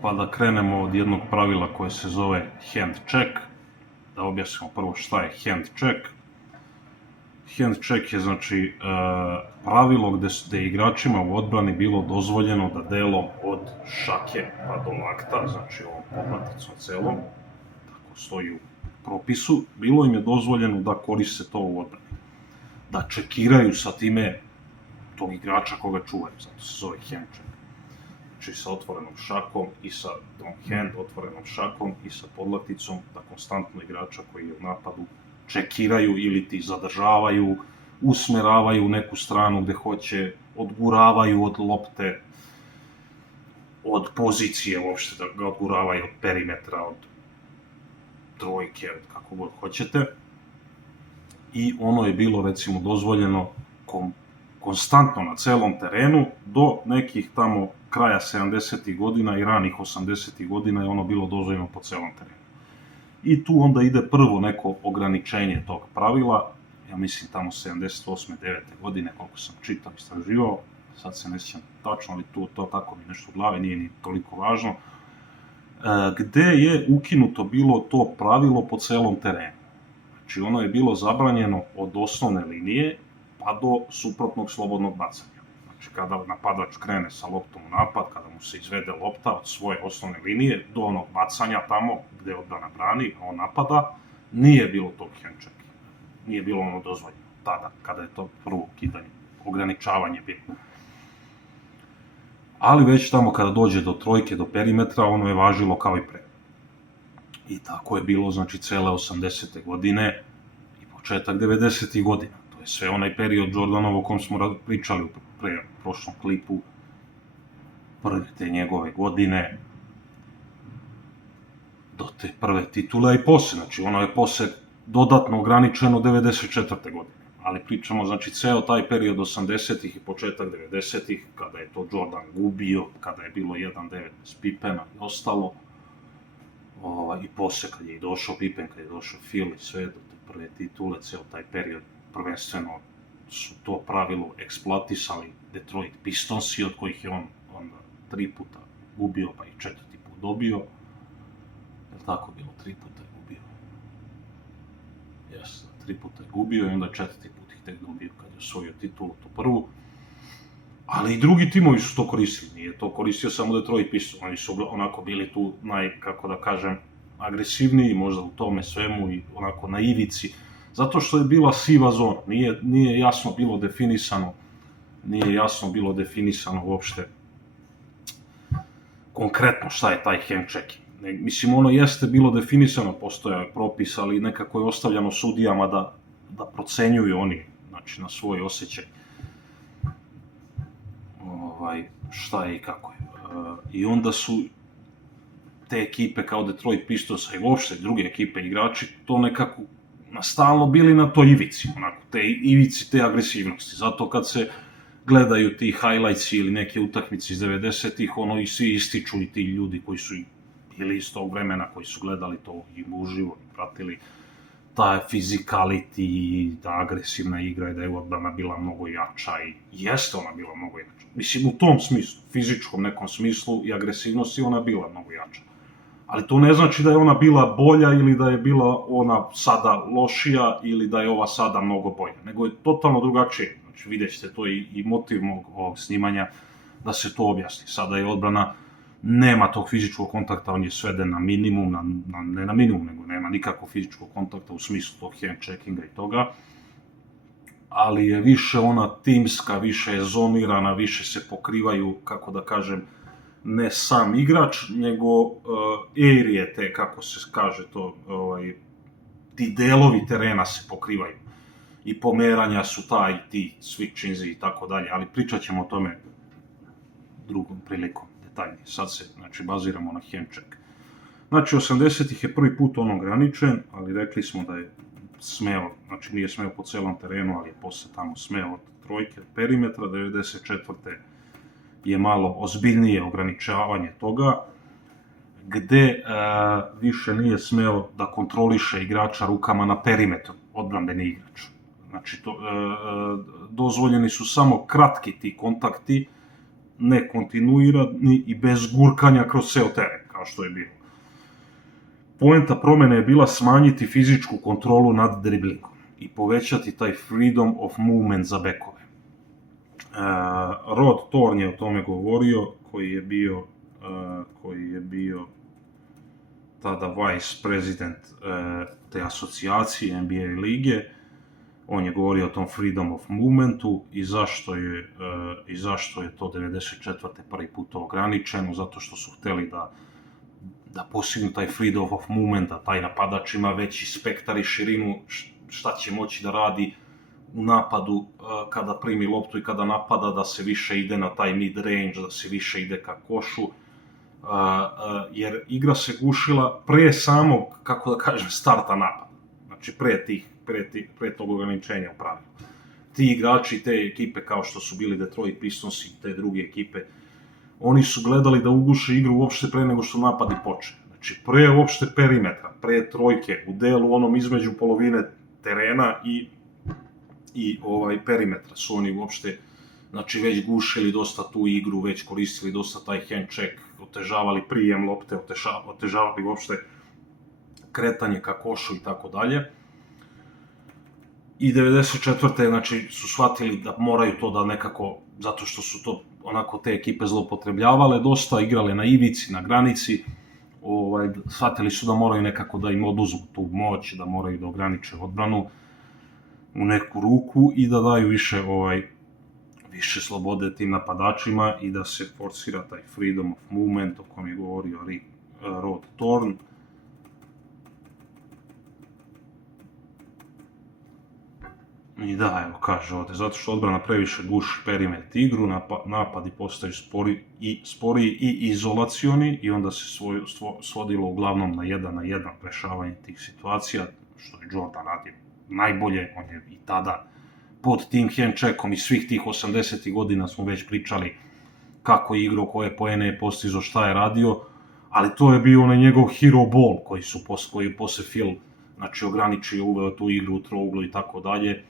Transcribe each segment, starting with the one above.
Pa da krenemo od jednog pravila koje se zove hand check. Da objasnimo prvo šta je hand check. Hand check je znači pravilo gde je igračima u odbrani bilo dozvoljeno da delom od šake pa do lakta, znači ovom podmaticom celom, tako stoji u propisu, bilo im je dozvoljeno da koriste to u odbrani. Da čekiraju sa time tog igrača koga čuvaju, zato se zove hand check. Znači sa otvorenom šakom i sa hand, otvorenom šakom i sa podlaticom, da konstantno igrača koji je u napadu čekiraju ili ti zadržavaju, usmeravaju u neku stranu gde hoće, odguravaju od lopte, od pozicije uopšte, da ga odguravaju od perimetra, od trojke, kako god hoćete. I ono je bilo recimo dozvoljeno konstantno na celom terenu do nekih tamo kraja 70. godina i ranih 80. godina je ono bilo dozvoljeno po celom terenu. I tu onda ide prvo neko ograničenje tog pravila, ja mislim tamo 78. 9. godine, koliko sam čitao, istraživao, sad se ne sjećam tačno, ali to tako mi nešto u glavi, nije ni toliko važno, gde je ukinuto bilo to pravilo po celom terenu. Znači ono je bilo zabranjeno od osnovne linije pa do suprotnog slobodnog bacanja. Znači kada napadač krene sa loptom u napad, kada mu se izvede lopta od svoje osnovne linije do onog bacanja tamo gde odbrana brani, a on napada, nije bilo tog hand checka. Nije bilo ono dozvoljeno tada, kada je to prvo ukidanje, ograničavanje bilo. Ali već tamo kada dođe do trojke, do perimetra, ono je važilo kao i pre. I tako je bilo, znači, cele 80. godine i početak 90. godina. To je sve onaj period Jordanov o kom smo pričali u prošlom klipu, prve te njegove godine, do te prve titule i posle. Znači, ono je posle dodatno ograničeno 94. godine. Ali pričamo, znači, ceo taj period 80-ih i početak 90-ih, kada je to Jordan gubio, kada je bilo 1-9 bez Pippena i ostalo, i posle kad je došao Pippen, kad je došao Phil i sve do te prve titule, ceo taj period, prvenstveno su to pravilo eksploatisali Detroit Pistonsi, od kojih je on onda 3 puta gubio, pa i 4. put dobio. Je li tako bilo? 3 puta je gubio. Jes, 3 puta je gubio i onda 4. put ih tek dobio kad je osvojio titulu, tu prvu. Ali i drugi timovi su to koristili, nije to koristio samo Detroit Pistons, oni su onako bili tu kako da kažem, agresivniji možda u tome svemu i onako na ivici, zato što je bila siva zona, nije jasno bilo definisano uopšte konkretno šta je taj hand checking. Mislim, ono jeste bilo definisano, postoje propis, ali nekako je ostavljano sudijama da procenjuju oni, znači, na svoj osjećaj šta je i kako je. I onda su te ekipe kao Detroit Pistons i uopšte druge ekipe igrači to nekako stalno bili na toj ivici, onako, te ivici te agresivnosti. Zato kad se gledaju ti highlights ili neke utakmice iz 90-ih, ono i svi ističu i ti ljudi koji su bili iz tog vremena, koji su gledali to i uživo i pratili ta fizikality, ta agresivna igra i da je odbrana bila mnogo jača i jeste ona bila mnogo jača. Mislim, u tom smislu, fizičkom nekom smislu i agresivnosti ona bila mnogo jača. Ali to ne znači da je ona bila bolja ili da je bila ona sada lošija ili da je ova sada mnogo bolja, nego je totalno drugačije. Znači, vidjet ćete to i motiv ovog snimanja da se to objasni. Sada je odbrana, nema tog fizičkog kontakta, on je sveden na minimum, ne na minimum, nego nema nikakvog fizičkog kontakta u smislu tog hand checkinga i toga, ali je više ona timska, više je zonirana, više se pokrivaju, kako da kažem, ne sam igrač, nego area te, kako se kaže to, ti delovi terena se pokrivaju i pomeranja su ti switchinzi i tako dalje, ali pričat ćemo o tome drugom prilikom. Sad se, znači, baziramo na hand check. Znači, 80-ih je prvi put on ograničen, ali rekli smo da je smeo, znači nije smeo po celom terenu, ali je posle tamo smeo od trojke, od perimetra. 94. je malo ozbiljnije ograničavanje toga, gde više nije smeo da kontroliše igrača rukama na perimetru, odbrambeni igrač. Znači, dozvoljeni su samo kratki ti kontakti nekontinuirani i bez gurkanja kroz ceo teren, kao što je bilo. Poenta promene je bila smanjiti fizičku kontrolu nad driblingom i povećati taj freedom of movement za bekove. Rod Thorn je o tome govorio, koji je bio tada vice president te asocijacije NBA lige. On je govorio o tom freedom of movementu i zašto je to 94. prvi put ograničeno, zato što su hteli da postignu taj freedom of movement, da taj napadač ima veći spektar i širinu šta će moći da radi u napadu kada primi loptu i kada napada, da se više ide na taj mid range, da se više ide ka košu, jer igra se gušila pre samog, kako da kažem, starta napada. Znači pre tog ograničenja u pravilu. Ti igrači, te ekipe kao što su bili Detroit Pistons i te druge ekipe, oni su gledali da uguše igru uopšte pre nego što napadi počne. Znači pre uopšte perimetra, pre trojke, u delu onom između polovine terena i perimetra su oni uopšte, znači, već gušili dosta tu igru, već koristili dosta taj hand check, otežavali prijem lopte, otežavali uopšte kretanje ka košu i tako dalje. I 94. znači su shvatili da moraju to da nekako, zato što su to onako te ekipe zloupotrebljavale dosta, igrale na ivici, na granici, shvatili su da moraju nekako da im oduzmu tu moć, da moraju da ograniče odbranu u neku ruku i da daju više slobode tim napadačima i da se forsira taj freedom of movement o kojem je govorio Rod Thorn. I da, evo kaže ovde, zato što odbrana previše guši perimet igru, napadi postaju sporiji i izolacioni i onda se svodilo uglavnom na 1-1 rešavanje tih situacija, što je Jordan radio najbolje. On je i tada pod tim hand checkom i svih tih 80. godina smo već pričali kako je igrao, koje poene je postizao, šta je radio, ali to je bio onaj njegov hero ball koji je posle Phil, znači, ograničio, uveo tu igru u trouglu i tako dalje,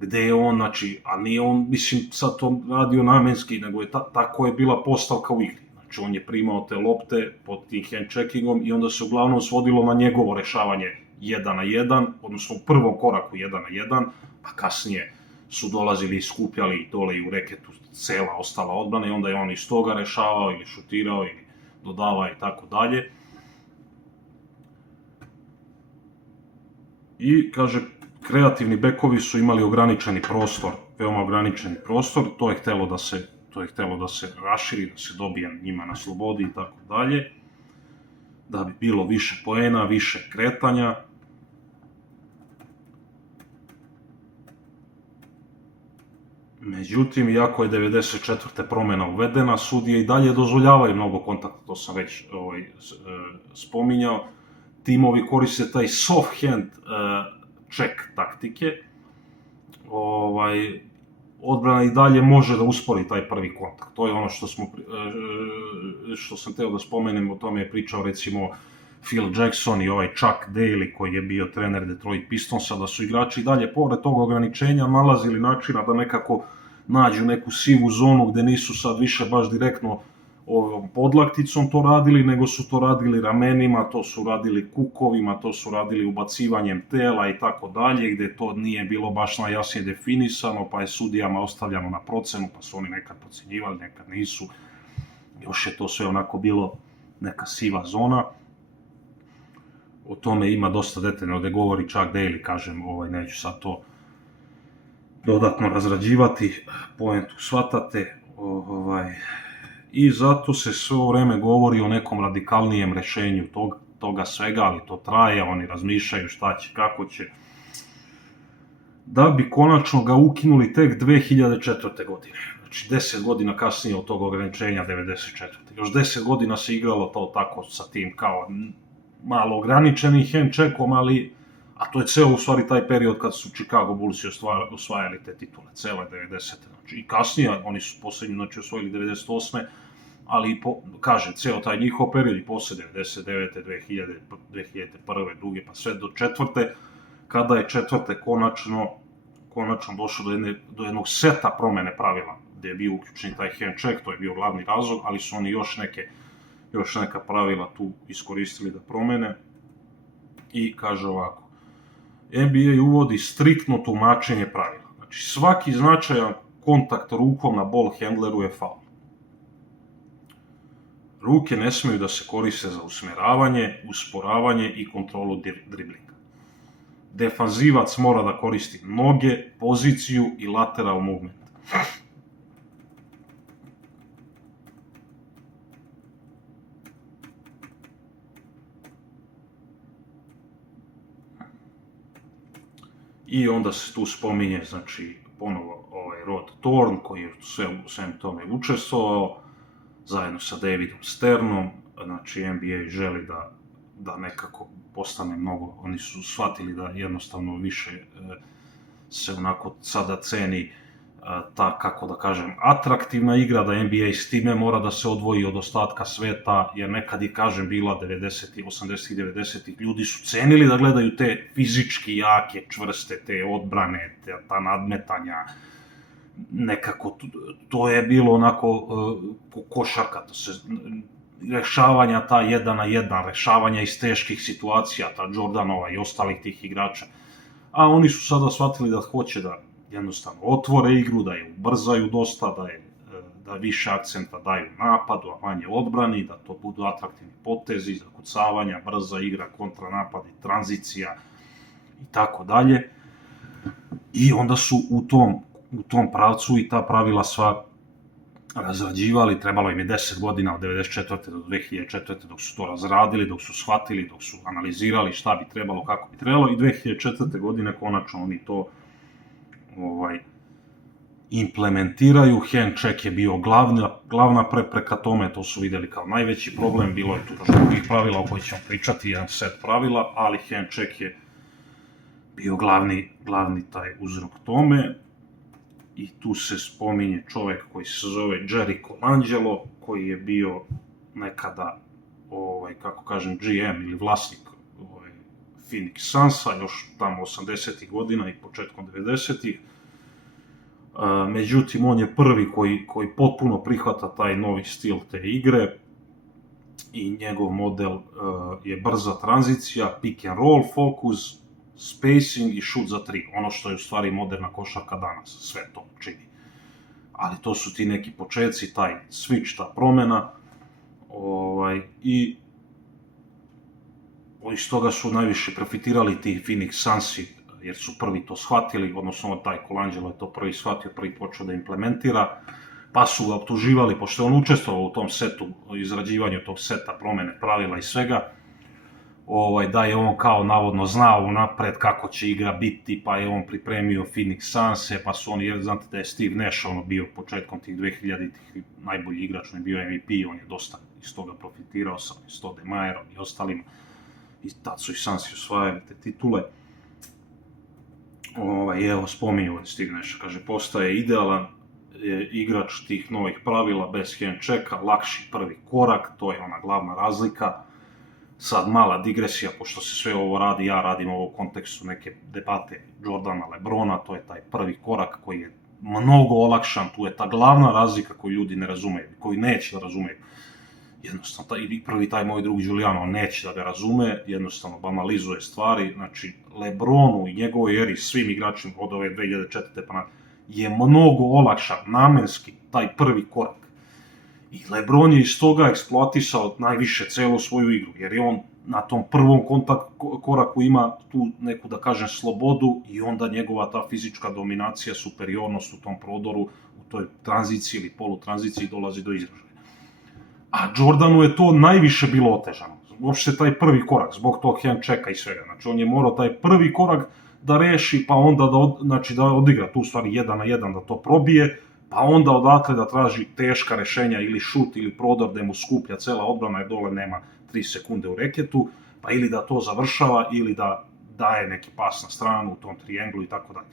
gde je on, znači, a nije on, mislim, sad to radio namenski, nego je tako je bila postavka u igri. Znači, on je primao te lopte pod tim hand checkingom i onda se uglavnom svodilo na njegovo rešavanje 1-1, odnosno u prvom koraku 1-1, a kasnije su dolazili i skupljali dole i u reketu cela ostala odbrana i onda je on iz toga rešavao ili šutirao ili dodavao i tako dalje. I, kaže, kreativni bekovi su imali ograničeni prostor, veoma ograničeni prostor, to je htelo da se raširi, da se dobije njima na slobodi i tako dalje, da bi bilo više poena, više kretanja. Međutim, iako je 94. promena uvedena, sudije i dalje dozvoljavaju mnogo kontakta, to sam već spominjao. Timovi koriste taj soft hand check taktike. Odbrana i dalje može da uspori taj prvi kontakt. To je ono što sam teo da spomenem, o tome je pričao recimo Phil Jackson i Chuck Daly koji je bio trener Detroit Pistonsa, da su igrači i dalje pored tog ograničenja nalazili načina da nekako nađu neku sivu zonu gde nisu sad više baš direktno podlakticom to radili, nego su to radili ramenima, to su radili kukovima, to su radili ubacivanjem tela i tako dalje, gde to nije bilo baš najjasnije definisano, pa je sudijama ostavljano na procenu, pa su oni nekad procenjivali, nekad nisu. Još je to sve onako bilo neka siva zona. O tome ima dosta detaljno gde govori Chuck Daly, kažem, neću sad to dodatno razrađivati, poentu shvatate, i zato se sve vreme govori o nekom radikalnijem rešenju toga svega, ali to traje, oni razmišljaju šta će, kako će, da bi konačno ga ukinuli tek 2004. godine. Znači 10 godina kasnije od tog ograničenja 94. Još 10 godina se igralo to tako sa tim kao malo ograničenim hand checkom, a to je ceo u stvari taj period kad su Chicago Bullsi osvajali te titule, cele 90. Znači, i kasnije, oni su poslednju osvojili 98. Ali, kažem, ceo taj njihov period i posle 99. 2000, 2001. druge, pa sve do četvrte, kada je četvrte konačno došlo do jednog seta promene pravila, gdje je bio uključen taj hand check, to je bio glavni razlog, ali su oni još neka pravila tu iskoristili da promene. I kaže ovako, NBA uvodi striktno tumačenje pravila. Znači, svaki značajan kontakt rukom na ball handleru je faul. Ruke ne smiju da se koriste za usmjeravanje, usporavanje i kontrolu driblinga. Defanzivac mora da koristi noge, poziciju i lateral movement. I onda se tu spominje, znači, ponovo Rod Thorn, koji je u svem tome učestvovao, zajedno sa Davidom Sternom. Znači, NBA želi da nekako postane mnogo, oni su shvatili da jednostavno više se onako sada ceni ta, kako da kažem, atraktivna igra, da NBA s time mora da se odvoji od ostatka sveta, jer nekad je, kažem, bila 90-ih, 80-ih, 90-ih, ljudi su cenili da gledaju te fizički jake, čvrste, te odbrane, ta nadmetanja, nekako, to je bilo onako košarka, rešavanja ta 1-na-1, rešavanja iz teških situacija, ta Jordanova i ostalih tih igrača. A oni su sada shvatili da hoće da jednostavno otvore igru, da je ubrzaju dosta, da više akcenta daju napadu, a manje odbrani, da to budu atraktivni potezi, zakucavanja, brza igra, kontranapad i tranzicija i tako dalje. I onda su u tom pravcu i ta pravila sva razrađivali, trebalo im je 10 godina od 1994. do 2004. dok su to razradili, dok su shvatili, dok su analizirali šta bi trebalo, kako bi trebalo, i 2004. godine konačno oni to implementiraju. Hand check je bio glavna prepreka tome, to su vidjeli kao najveći problem, bilo je tu još drugih pravila o kojih ćemo pričati, jedan set pravila, ali hand check je bio glavni taj uzrok tome. I tu se spominje čovjek koji se zove Jerry Colangelo, koji je bio nekada, kako kažem, GM ili vlasnik Phoenix Sunsa, još tamo 80-ih godina i početkom 90-ih. Međutim, on je prvi koji potpuno prihvata taj novi stil te igre i njegov model je brza tranzicija, pick and roll fokus, spacing i shoot za 3, ono što je u stvari moderna košarka danas, sve to čini. Ali to su ti neki početci, taj switch, ta promjena, i iz toga su najviše profitirali ti Phoenix Sunsi, jer su prvi to shvatili, odnosno taj Colangelo je to prvi shvatio, prvi počeo da implementira, pa su ga optuživali, pošto je on učestvovao u tom setu, izrađivanju tog seta promjene pravila i svega, da je on kao navodno znao unapred kako će igra biti, pa je on pripremio Phoenix Sunse, pa su oni, jer znate da je Steve Nash bio početkom tih 2000-ih najbolji igrač, on je bio MVP, on je dosta iz toga profitirao sa Stode Majerom i ostalima, i tad su i Sunsi osvajali te titule. Evo, spominju Steve Nash, kaže, postaje idealan igrač tih novih pravila bez hand checka, lakši prvi korak, to je ona glavna razlika. Sad mala digresija, pošto se sve ovo radi, ja radim ovo u kontekstu neke debate Jordana, LeBrona, to je taj prvi korak koji je mnogo olakšan, tu je ta glavna razlika koju ljudi ne razumeju, koji neće da razumeju. Jednostavno, i prvi taj moj drug Giuliano neće da ga razume, jednostavno banalizuje stvari, znači LeBronu i njegovoj eri, svim igračima od ove 2004. pa je mnogo olakšan, namenski, taj prvi korak. I LeBron je iz toga eksploatisao najviše celu svoju igru, jer je on na tom prvom koraku ima tu neku, da kažem, slobodu i onda njegova ta fizička dominacija, superiornost u tom prodoru, u toj tranziciji ili polutranziciji dolazi do izražaja. A Jordanu je to najviše bilo otežano, uopšte taj prvi korak, zbog tog hand checka i svega. Znači on je morao taj prvi korak da reši, pa onda da odigra tu stvari 1-na-1, da to probije, pa onda odatle da traži teška rešenja ili šut ili prodor da mu skuplja cela odbrana jer dole nema 3 sekunde u reketu, pa ili da to završava ili da daje neki pas na stranu u tom trianglu i tako dalje.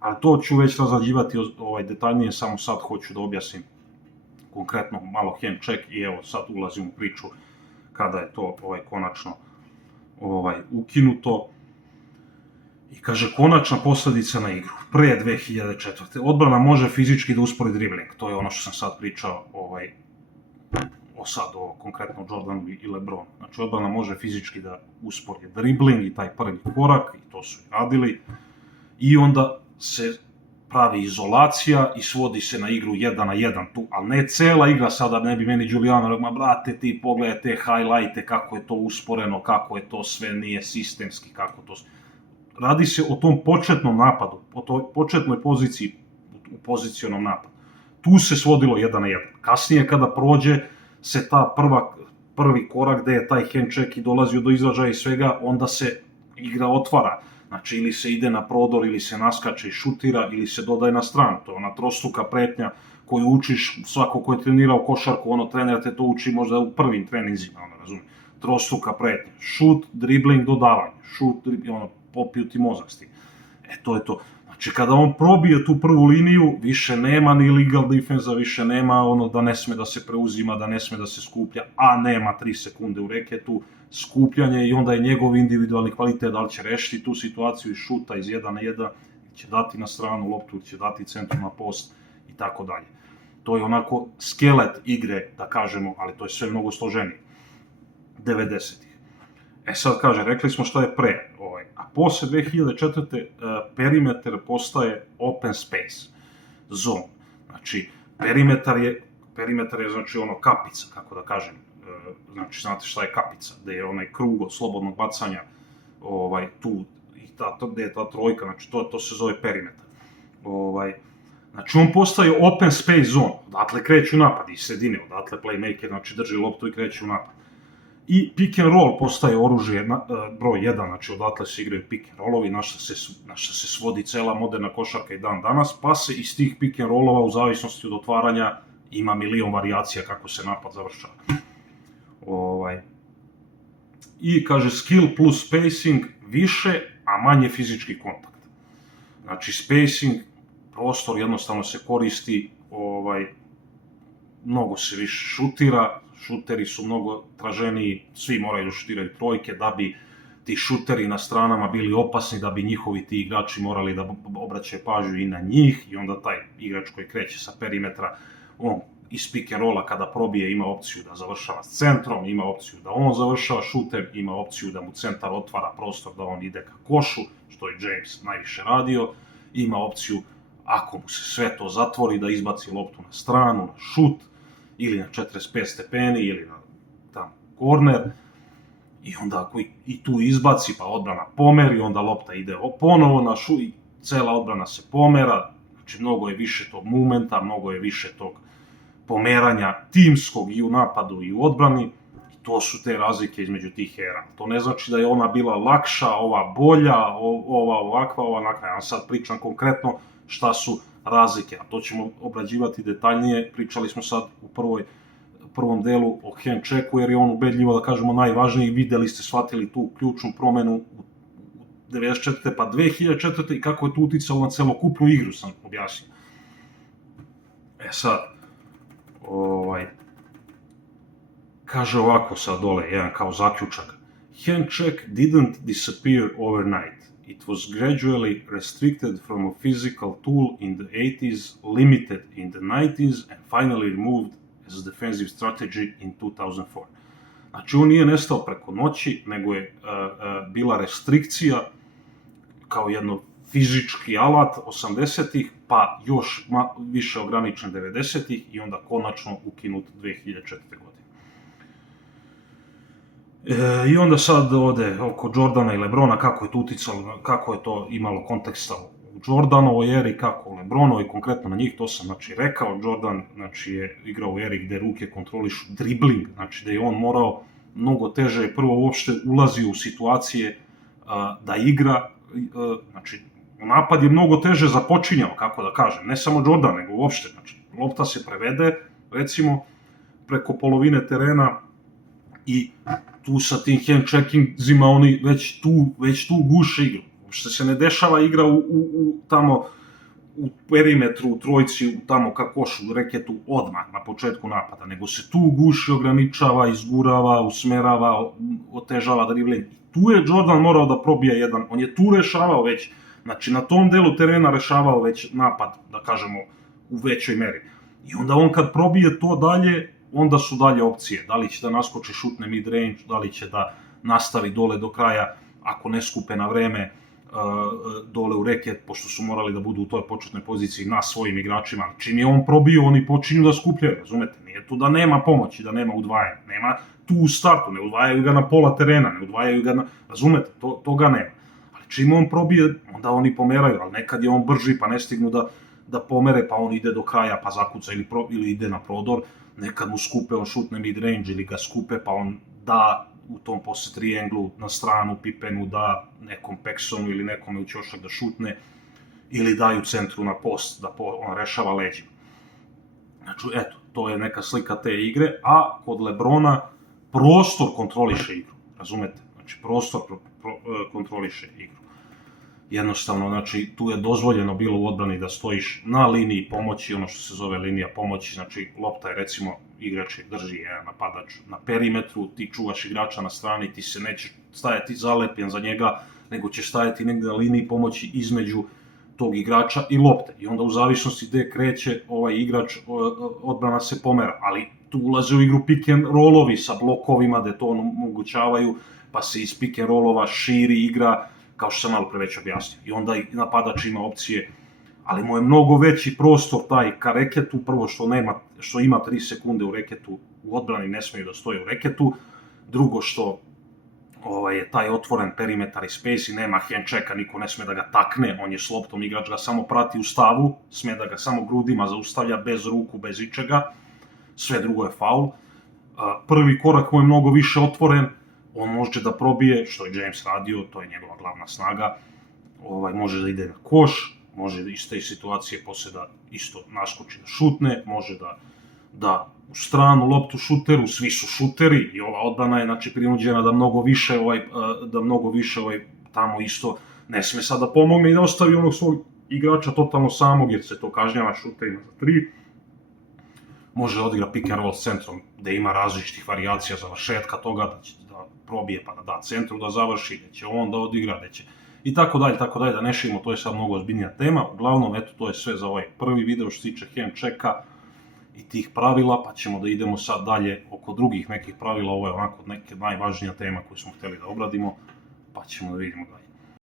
Ali to ću već razrađivati detaljnije, samo sad hoću da objasnim konkretno malo hand check i evo sad ulazim u priču kada je to konačno ukinuto. I kaže, konačna posljedica na igru. Pre 2004. Odbrana može fizički da uspori dribling. To je ono što sam sad pričao konkretno Jordanu i Lebronu. Znači, odbrana može fizički da uspori dribling i taj prvi korak, i to su i radili. I onda se pravi izolacija i svodi se na igru 1 na 1 tu, ali ne cela igra, sada ne bi meni Giuliano rekao, brate, ti pogledaj te highlighte, kako je to usporeno, kako je to sve nije sistemski, kako to... Radi se o tom početnom napadu, o toj početnoj poziciji, u pozicionom napadu. Tu se svodilo 1 na 1. Kasnije, kada prođe se ta prvi korak gde je taj hand check i dolazio do izražaja i svega, onda se igra otvara. Znači, ili se ide na prodor, ili se naskače i šutira, ili se dodaje na stranu. To je ona trostruka pretnja koju učiš, svako ko je trenirao košarku, trener te to uči možda u prvim treninzima, razumije. Trostruka pretnja. Šut, dribling, dodavanje. Šut, dribling, popiju ti mozak s tim. To je to. Znači, kada on probije tu prvu liniju, više nema ni legal defensa, više nema da ne sme da se preuzima, da ne sme da se skuplja, a nema 3 sekunde u reketu, skupljanje, i onda je njegov individualni kvalitet, da li će rešiti tu situaciju iz šuta, iz 1 na 1, će dati na stranu loptu, će dati centru na post i tako dalje. To je onako skelet igre, da kažemo, ali to je sve mnogo složenije. 90-ih. Sad kaže, rekli smo šta je pre, a posle 2004. perimetar postaje open space, zone. Znači, perimetar je znači ono kapica, kako da kažem, znači znate šta je kapica, gde je onaj krug od slobodnog bacanja tu, i gde je ta trojka, znači to se zove perimetar. Znači on postaje open space zone, odatle kreću napad iz sredine, odatle playmaker, znači drži loptu i kreće u napad. I pick and roll postaje oružje broj 1, znači odatle se igraju pick and rollovi, na što se svodi cela moderna košarka i dan danas, pa se iz tih pick and rollova, u zavisnosti od otvaranja, ima milion varijacija kako se napad završava. I kaže, skill plus spacing više, a manje fizički kontakt. Znači, spacing, prostor jednostavno se koristi, mnogo se više šutira, šuteri su mnogo traženiji, svi moraju da šutiraju trojke da bi ti šuteri na stranama bili opasni, da bi njihovi ti igrači morali da obraćaju pažnju i na njih, i onda taj igrač koji kreće sa perimetra, on iz pick and rolla kada probije ima opciju da završava s centrom, ima opciju da on završava šuter, ima opciju da mu centar otvara prostor da on ide ka košu, što je James najviše radio, ima opciju, ako mu se sve to zatvori, da izbaci loptu na stranu, na šut, ili na 45 stepeni, ili na tam korner, i onda ako i tu izbaci, pa odbrana pomeri, onda lopta ide ponovo na šut i cela odbrana se pomera, znači mnogo je više tog momenta, mnogo je više tog pomeranja timskog i u napadu i u odbrani, i to su te razlike između tih era. To ne znači da je ona bila lakša, ova bolja, ova ovakva, ova onakva. Ja sad pričam konkretno šta su razlike, a to ćemo obrađivati detaljnije. Pričali smo sad u prvom delu o hand checku, jer je on ubedljivo, da kažemo, najvažniji. Videli ste, shvatili tu ključnu promenu u 94. pa 2004. i kako je to uticalo na celokupnu igru, sam objasnio. Sad, kaže ovako sad dole, jedan kao zaključak. Hand check didn't disappear overnight. It was gradually restricted from a physical tool in the 80s, limited in the 90s, and finally removed as a defensive strategy in 2004. Znači, on nije nestao preko noći, nego je bila restrikcija kao jedno fizički alat 80-ih, pa još više ograničen 90-ih i onda konačno ukinut 2004. godine. I onda sad ode oko Jordana i Lebrona, kako je to uticalo, kako je to imalo konteksta u Jordanovoj eri, kako u Lebronovoj, konkretno na njih, to sam znači rekao. Jordan znači je igrao u eri gde ruke kontrolišu dribling, znači da je on morao mnogo teže, prvo uopšte ulazio u situacije da igra, znači napad je mnogo teže započinjao, kako da kažem, ne samo Jordan, nego uopšte, znači lopta se prevede, recimo, preko polovine terena i tu sa tim hand checkingzima oni već tu guše igru. Uopšte se ne dešava igra tamo u perimetru, u trojci, tamo ka košu, reketu odmah na početku napada, nego se tu guši, ograničava, izgurava, usmerava, otežava dribling. Tu je Jordan morao da probije jedan, on je tu rešavao već, znači na tom delu terena rešavao već napad, da kažemo, u većoj meri. I onda on kad probije to dalje, onda su dalje opcije. Da li će da naskoči, šutne mid-range, da li će da nastavi dole do kraja, ako ne skupe na vreme, dole u reket, pošto su morali da budu u toj početnoj poziciji na svojim igračima. Čim je on probio, oni počinju da skupljaju, razumete? Nije tu da nema pomoći, da nema udvajanja. Nema tu u startu, ne udvajaju ga na pola terena, ne udvajaju ga na... Razumete? Toga nema. Ali čim on probije, onda oni pomeraju, ali nekad je on brži, pa ne stignu da pomere, pa on ide do kraja, pa zakuca ili ide na prodor. Nekad mu skupe, on šutne mid-range ili ga skupe, pa on da u tom posle trianglu na stranu Pippenu, da nekom Paxsonu ili nekome u ćošak da šutne, ili daju centru na post, da on rešava leđima. Znači, eto, to je neka slika te igre, a kod LeBrona prostor kontroliše igru, razumete? Znači, prostor kontroliše igru. Jednostavno, znači, tu je dozvoljeno bilo u odbrani da stojiš na liniji pomoći, ono što se zove linija pomoći, znači, lopta je, recimo, igrač je drži jedan napadač na perimetru, ti čuvaš igrača na strani, ti se nećeš stajati zalepljen za njega, nego ćeš stajati negde na liniji pomoći između tog igrača i lopte. I onda u zavisnosti gde kreće ovaj igrač, odbrana se pomera, ali tu ulaze u igru pick and rollovi sa blokovima gde to omogućavaju, pa se iz pick and rollova širi igra, kao što sam malo pre već objasnio. I onda i napadač ima opcije, ali mu je mnogo veći prostor taj ka reketu, prvo što ima 3 sekunde u reketu, u odbrani ne smeju da stoje u reketu, drugo što je taj otvoren perimetar i space i nema hand checka, niko ne sme da ga takne, on je s loptom, igrač ga samo prati u stavu, sme da ga samo grudima zaustavlja, bez ruku, bez ičega, sve drugo je faul. Prvi korak mu je mnogo više otvoren, on može da probije, što je James radio, to je njegova glavna snaga, može da ide na koš, može iz te situacije posle da isto naskoči da šutne, može da u stranu loptu šuteru, svi su šuteri i ova odbrana je znači prinuđena da mnogo više tamo isto ne sme sad da pomogne i da ostavi onog svog igrača totalno samog, jer se to kažnjava šuterima za 3. Može da odigra pick and roll s centrom, gde ima različitih varijacija završetka toga, da će da probije pa da da centru da završi, da će on da odigra, da će i tako dalje, da ne širimo, to je sad mnogo ozbiljnija tema. Uglavnom, eto, to je sve za ovaj prvi video što se tiče hand checka i tih pravila, pa ćemo da idemo sad dalje oko drugih nekih pravila. Ovo je onako neka najvažnija tema koju smo hteli da obradimo, pa ćemo da vidimo dalje.